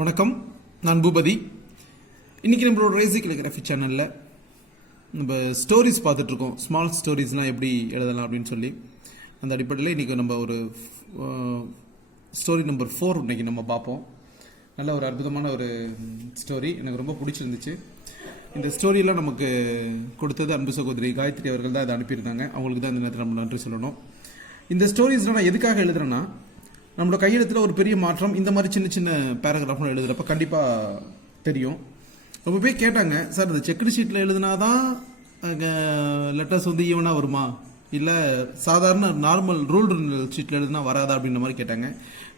வணக்கம், நான் பூபதி. இன்றைக்கி நம்மளோட ரேசி கலிகிராஃபி சேனலில் நம்ம ஸ்டோரிஸ் பார்த்துட்ருக்கோம். ஸ்மால் ஸ்டோரிஸ்லாம் எப்படி எழுதலாம் அப்படின்னு சொல்லி அந்த அடிப்படையில் இன்றைக்கி நம்ம ஒரு ஸ்டோரி நம்பர் 4 இன்றைக்கி நம்ம பார்ப்போம். நல்ல ஒரு அற்புதமான ஒரு ஸ்டோரி, எனக்கு ரொம்ப பிடிச்சிருந்துச்சு. இந்த ஸ்டோரியெல்லாம் நமக்கு கொடுத்தது அன்பு சகோதரி காயத்ரி அவர்கள் தான் அதை அனுப்பியிருந்தாங்க. அவங்களுக்கு தான் இந்த நேரத்தில் நம்ம நன்றி சொல்லணும். இந்த ஸ்டோரிஸ்லாம் நான் எதுக்காக எழுதுறேன்னா, நம்மளோட கையெழுத்தில் ஒரு பெரிய மாற்றம் இந்த மாதிரி சின்ன சின்ன பேராகிராஃப்லாம் எழுதுகிறப்ப கண்டிப்பாக தெரியும். ரொம்ப பேர் கேட்டாங்க, சார் இந்த செக்குடு ஷீட்டில் எழுதுனாதான் லெட்டர்ஸ் வந்து ஈவனாக வருமா, இல்லை சாதாரண நார்மல் ரூல்டு ஷீட்டில் எழுதுனா வராதா அப்படின்ற மாதிரி கேட்டாங்க.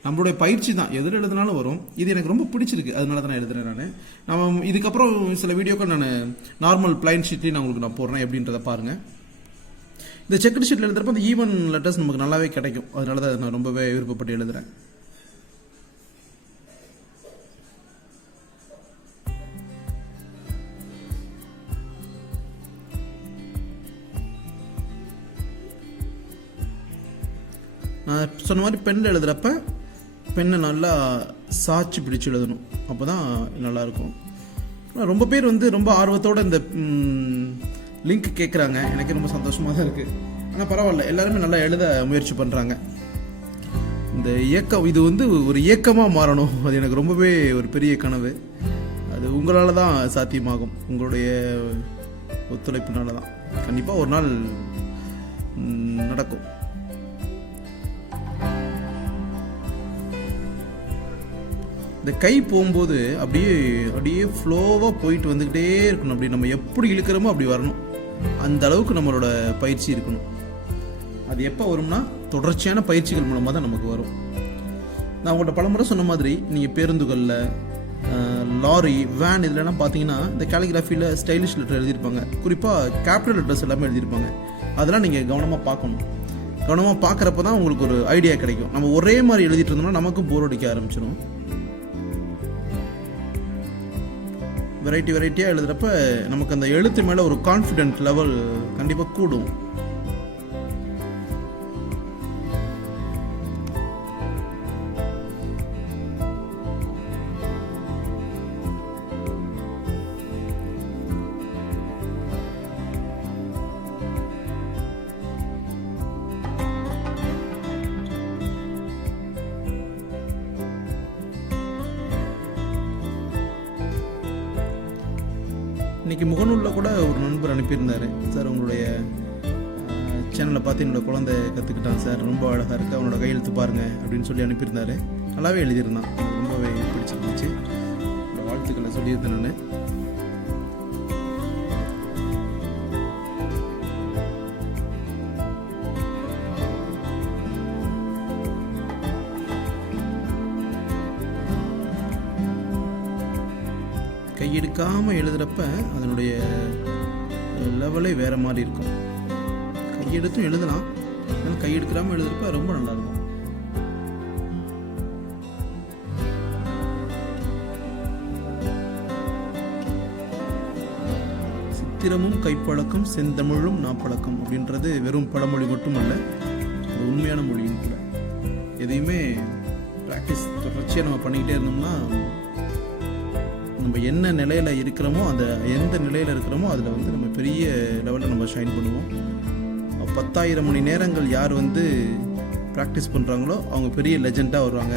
நம்மளுடைய பயிற்சி தான், எதில் எழுதுனாலும் வரும். இது எனக்கு ரொம்ப பிடிச்சிருக்கு, அதனால தான் நான் எழுதுறேன். நான் இதுக்கப்புறம் சில வீடியோக்கள் நான் நார்மல் பிளைன் ஷீட்லேயும் நான் உங்களுக்கு போடுறேன், எப்படின்றத பாருங்கள். இந்த செக்குடு ஷீட்டில் எழுதுறப்ப அந்த ஈவன் லெட்டர்ஸ் நமக்கு நல்லாவே கிடைக்கும். அதனால தான் நான் ரொம்பவே விருப்பப்பட்டு எழுதுறேன். நான் சொன்ன மாதிரி பெண்ணில் எழுதுறப்ப பெண்ணை நல்லா சாய்ச்சி பிடிச்சு எழுதணும், அப்போ தான் நல்லாயிருக்கும். ரொம்ப பேர் வந்து ரொம்ப ஆர்வத்தோடு இந்த லிங்க் கேட்குறாங்க. எனக்கு ரொம்ப சந்தோஷமாக தான் இருக்குது. ஆனால் பரவாயில்ல, எல்லாருமே நல்லா எழுத முயற்சி பண்ணுறாங்க. இந்த இயக்கம் இது வந்து ஒரு இயக்கமாக மாறணும், அது எனக்கு ரொம்பவே ஒரு பெரிய கனவு. அது உங்களால் தான் சாத்தியமாகும், உங்களுடைய ஒத்துழைப்புனால தான். கண்டிப்பாக ஒரு நாள் நடக்கும். இந்த கை போகும்போது அப்படியே அப்படியே ஃப்ளோவாக போயிட்டு வந்துக்கிட்டே இருக்கணும். அப்படி நம்ம எப்படி இழுக்கிறோமோ அப்படி வரணும். அந்த அளவுக்கு நம்மளோட பயிற்சி இருக்கணும். அது எப்போ வரும்னா, தொடர்ச்சியான பயிற்சிகள் மூலமாக தான் நமக்கு வரும். நான் உங்கள்கிட்ட பலமுறை சொன்ன மாதிரி, நீங்கள் பேருந்துகளில், லாரி, வேன் இதெல்லாம் பார்த்தீங்கன்னா இந்த கேலிகிராஃபியில் ஸ்டைலிஷ் லெட்டர் எழுதியிருப்பாங்க. குறிப்பாக கேபிட்டல் லெட்டர்ஸ் எல்லாமே எழுதியிருப்பாங்க. அதெல்லாம் நீங்கள் கவனமாக பார்க்கணும். கவனமாக பார்க்குறப்ப தான் உங்களுக்கு ஒரு ஐடியா கிடைக்கும். நம்ம ஒரே மாதிரி எழுதிட்டு இருந்தோம்னா நமக்கும் போர் அடிக்க ஆரம்பிச்சிடும். வெரைட்டியாக எழுதுகிறப்ப நமக்கு அந்த எழுத்து மேலே ஒரு கான்ஃபிடென்ட் லெவல் கண்டிப்பாக கூடும். இன்றைக்கி முகநூலில் கூட ஒரு நண்பர் அனுப்பியிருந்தார், சார் உங்களுடைய சேனலை பார்த்து என்னோடய குழந்தை கற்றுக்கிட்டான் சார், ரொம்ப அழகாக இருக்குது, அவனோட கையெழுத்து பாருங்கள் அப்படின்னு சொல்லி அனுப்பியிருந்தார். நல்லாவே எழுதியிருந்தான், ரொம்பவே பிடிச்சிருந்துச்சு. வாழ்த்துக்களை சொல்லியிருந்தேன் நான். கையெடுக்காமல் எழுதுகிறப்ப அதனுடைய லெவலே வேறு மாதிரி இருக்கும். கையெடுத்தும் எழுதலாம், ஆனால் கையெடுக்காமல் எழுதுகிறப்ப ரொம்ப நல்லாயிருக்கும். சித்திரமும் கைப்பழக்கம் செந்தமிழும் நாப்பழக்கம் அப்படின்றது வெறும் பழமொழி மட்டும் அல்ல, ஒரு உண்மையான மொழியும் கூட. எதையுமே ப்ராக்டிஸ் தொடர்ச்சியாக நம்ம பண்ணிக்கிட்டே இருந்தோம்னா, நம்ம என்ன நிலையில் இருக்கிறோமோ, அந்த எந்த நிலையில் இருக்கிறோமோ அதில் வந்து நம்ம பெரிய லெவலில் நம்ம ஷைன் பண்ணுவோம். 10,000 மணி நேரங்கள் யார் வந்து ப்ராக்டிஸ் பண்ணுறாங்களோ அவங்க பெரிய லெஜெண்டாக வருவாங்க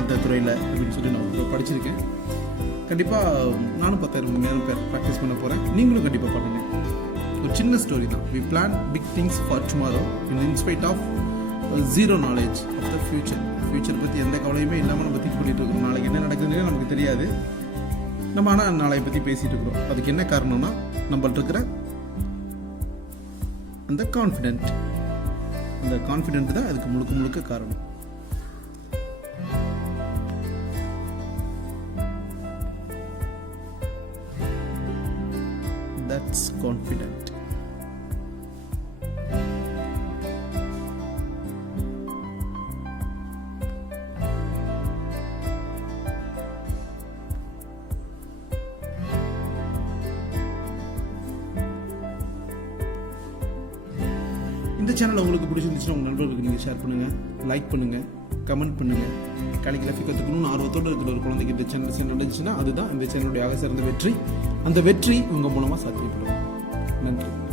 அந்த துறையில் அப்படின்னு சொல்லி நான் படிச்சிருக்கேன். கண்டிப்பாக நானும் 10,000 மணி நேரம் ப்ராக்டிஸ் பண்ண போகிறேன். நீங்களும் கண்டிப்பாக பண்ணுங்கள். ஒரு சின்ன ஸ்டோரி தான். We plan big things for tomorrow in spite of zero knowledge of the future பற்றி எந்த கவலையுமே இல்லாமல் நம்ம திங்க் பண்ணிட்டு இருக்கோம். நாளைக்கு என்ன நடக்குதுன்னு நமக்கு தெரியாது. நம்ம ஆனால் நாளைய பற்றி பேசிகிட்டு இருக்கிறோம். அதுக்கு என்ன காரணம்னா, நம்மள்ட்ட இருக்கிற அந்த கான்ஃபிடென்ட் தான் அதுக்கு முழுக்க காரணம். That's confident. இந்த சேனல் உங்களுக்கு பிடிச்சிருந்துச்சுன்னா உங்கள் நண்பர்களுக்கு நீங்கள் ஷேர் பண்ணுங்கள், லைக் பண்ணுங்கள், கமெண்ட் பண்ணுங்கள். காலிகிராஃபி கற்றுக்கணும்னு ஆர்வத்தோடு இருக்கிற ஒரு குழந்தைக்கு இந்த சேனல் நடந்துச்சுன்னா அதுதான் இந்த சேனலுடைய ஆக சிறந்த வெற்றி. அந்த வெற்றி உங்கள் மூலமாக சாத்தியப்படும். நன்றி.